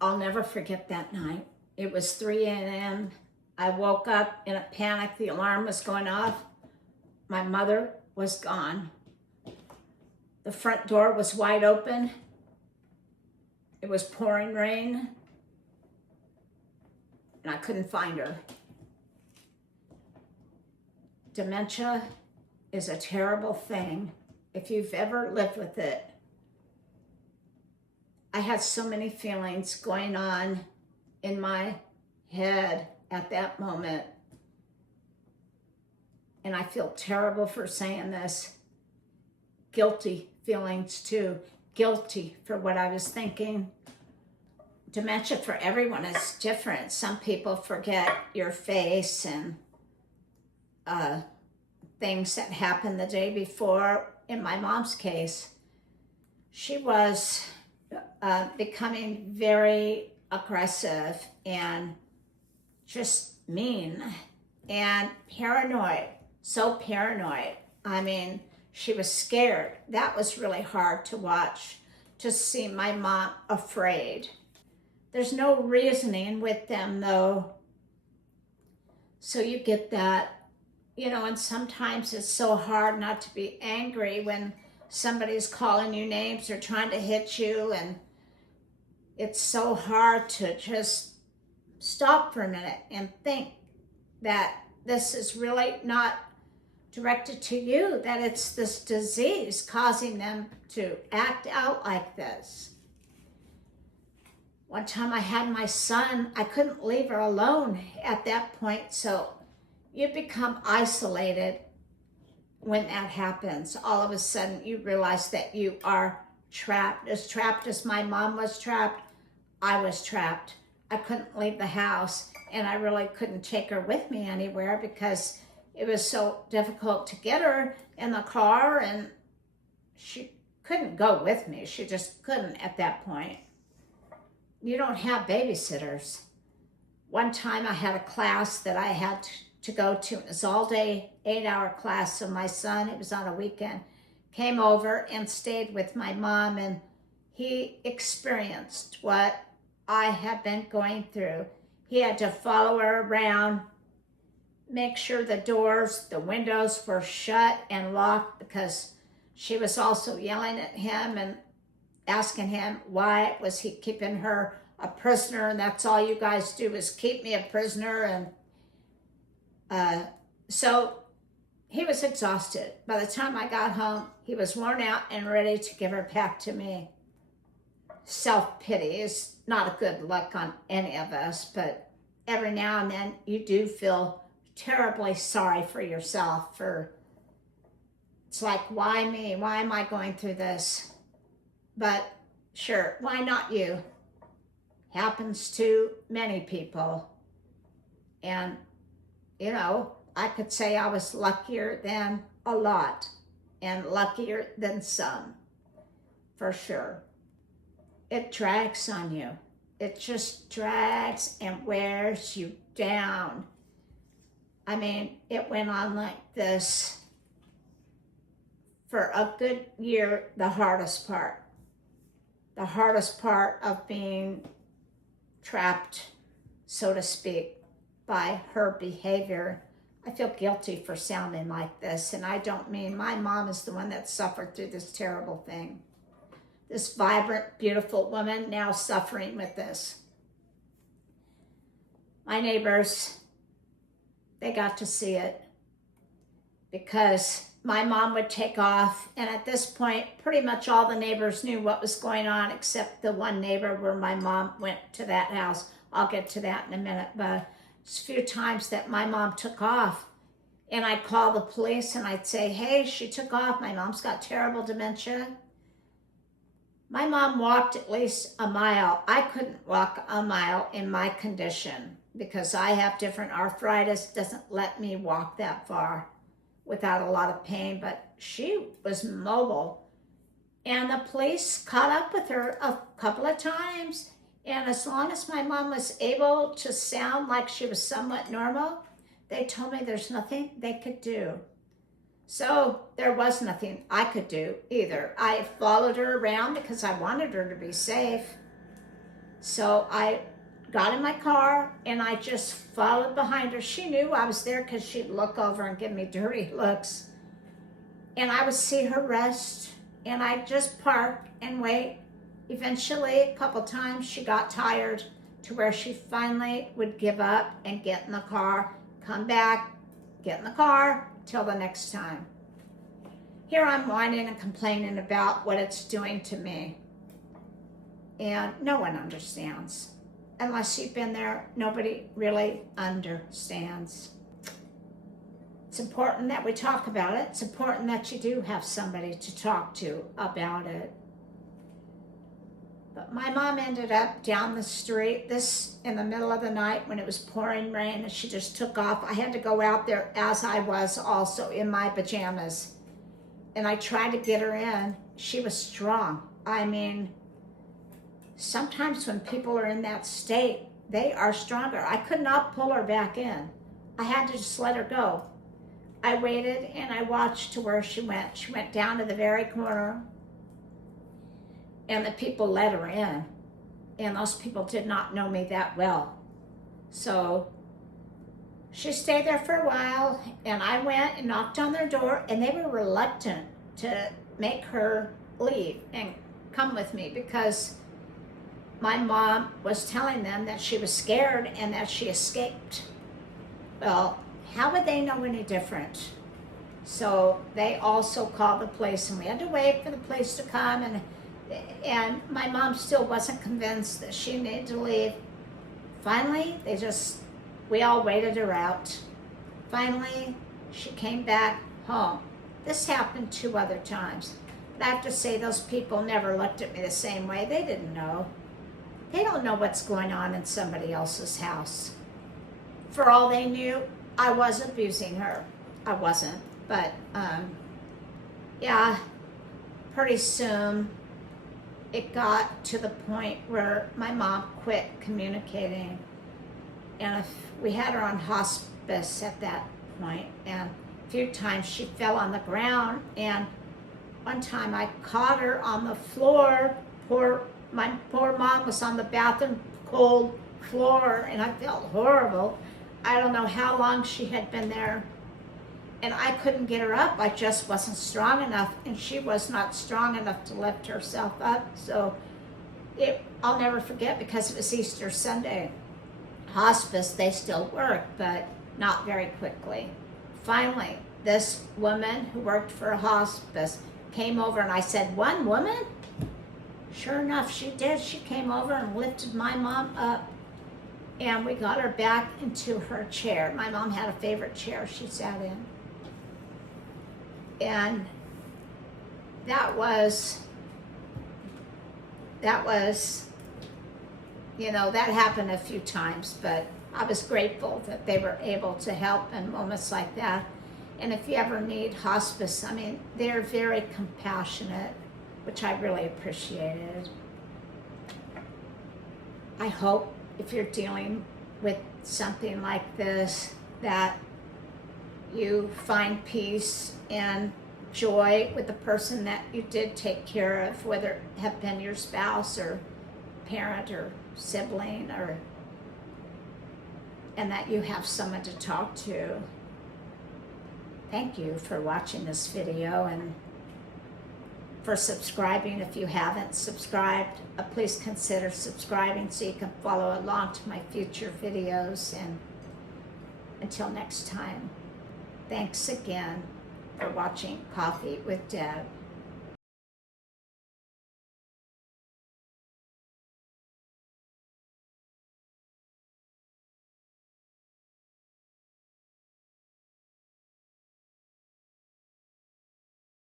I'll never forget that night. It was 3 a.m. I woke up in a panic. The alarm was going off. My mother was gone. The front door was wide open. It was pouring rain, and I couldn't find her. Dementia is a terrible thing. If you've ever lived with it, I had so many feelings going on in my head at that moment. And I feel terrible for saying this. Guilty feelings too. Guilty for what I was thinking. Dementia for everyone is different. Some people forget your face and things that happened the day before. In my mom's case, she was becoming very aggressive and just mean and paranoid. So paranoid. I mean, she was scared. That was really hard to watch, to see my mom afraid. There's no reasoning with them though. So you get that, and sometimes it's so hard not to be angry when somebody's calling you names or trying to hit you, and it's so hard to just stop for a minute and think that this is really not directed to you, that it's this disease causing them to act out like this. One time I had my son, I couldn't leave her alone at that point, so you become isolated when that happens. All of a sudden you realize that you are trapped as my mom was trapped. I was trapped. I couldn't leave the house, and I really couldn't take her with me anywhere because it was so difficult to get her in the car, and she couldn't go with me. She just couldn't at that point. You don't have babysitters. One time I had a class that I had to go to. It was all day, 8-hour class. So my son, it was on a weekend, came over and stayed with my mom, and he experienced what I had been going through. He had to follow her around, make sure the doors, the windows were shut and locked, because she was also yelling at him and asking him why was he keeping her a prisoner, and that's all you guys do is keep me a prisoner. And so he was exhausted. By the time I got home, he was worn out and ready to give her back to me. Self-pity is not a good look on any of us, but every now and then you do feel terribly sorry for yourself. It's like, why me? Why am I going through this? But sure, why not you? Happens to many people. And, I could say I was luckier than a lot and luckier than some, for sure. It drags on you. It just drags and wears you down. I mean, it went on like this for a good year, the hardest part of being trapped, so to speak, by her behavior. I feel guilty for sounding like this, and I don't mean my mom is the one that suffered through this terrible thing. This vibrant, beautiful woman now suffering with this. My neighbors, they got to see it because my mom would take off, and at this point, pretty much all the neighbors knew what was going on except the one neighbor where my mom went to that house. I'll get to that in a minute, but it's a few times that my mom took off, and I'd call the police and I'd say, hey, she took off. My mom's got terrible dementia. My mom walked at least a mile. I couldn't walk a mile in my condition because I have different arthritis, doesn't let me walk that far without a lot of pain, but she was mobile. And the police caught up with her a couple of times. And as long as my mom was able to sound like she was somewhat normal, they told me there's nothing they could do. So there was nothing I could do either. I followed her around because I wanted her to be safe. So I got in my car and I just followed behind her. She knew I was there because she'd look over and give me dirty looks. And I would see her rest and I'd just park and wait. Eventually, a couple times, she got tired to where she finally would give up and get in the car, come back, get in the car, till the next time. Here I'm whining and complaining about what it's doing to me. And no one understands. Unless you've been there, nobody really understands. It's important that we talk about it. It's important that you do have somebody to talk to about it. But my mom ended up down the street, this in the middle of the night when it was pouring rain, and she just took off. I had to go out there as I was also in my pajamas. And I tried to get her in. She was strong. I mean, sometimes when people are in that state, they are stronger. I could not pull her back in. I had to just let her go. I waited and I watched to where she went. She went down to the very corner and the people let her in. And those people did not know me that well. So she stayed there for a while and I went and knocked on their door and they were reluctant to make her leave and come with me because my mom was telling them that she was scared and that she escaped. Well, how would they know any different? So they also called the police and we had to wait for the police to come and my mom still wasn't convinced that she needed to leave. Finally, we all waited her out. Finally, she came back home. This happened 2 other times. But I have to say those people never looked at me the same way. They didn't know. They don't know what's going on in somebody else's house. For all they knew, I was abusing her. I wasn't, but yeah, pretty soon it got to the point where my mom quit communicating. And we had her on hospice at that point, and a few times she fell on the ground, and one time I caught her on the floor. My poor mom was on the bathroom cold floor, and I felt horrible. I don't know how long she had been there, and I couldn't get her up. I just wasn't strong enough, and she was not strong enough to lift herself up. So I'll never forget, because it was Easter Sunday. Hospice, they still work, but not very quickly. Finally, this woman who worked for a hospice came over, and I said, "One woman?" Sure enough, she did. She came over and lifted my mom up, and we got her back into her chair. My mom had a favorite chair she sat in. And that was, that happened a few times, but I was grateful that they were able to help in moments like that. And if you ever need hospice, I mean, they're very compassionate, which I really appreciated. I hope if you're dealing with something like this, that you find peace and joy with the person that you did take care of, whether it have been your spouse or parent or sibling, and that you have someone to talk to. Thank you for watching this video and for subscribing. If you haven't subscribed, please consider subscribing so you can follow along to my future videos. And until next time, thanks again for watching Coffee with Deb.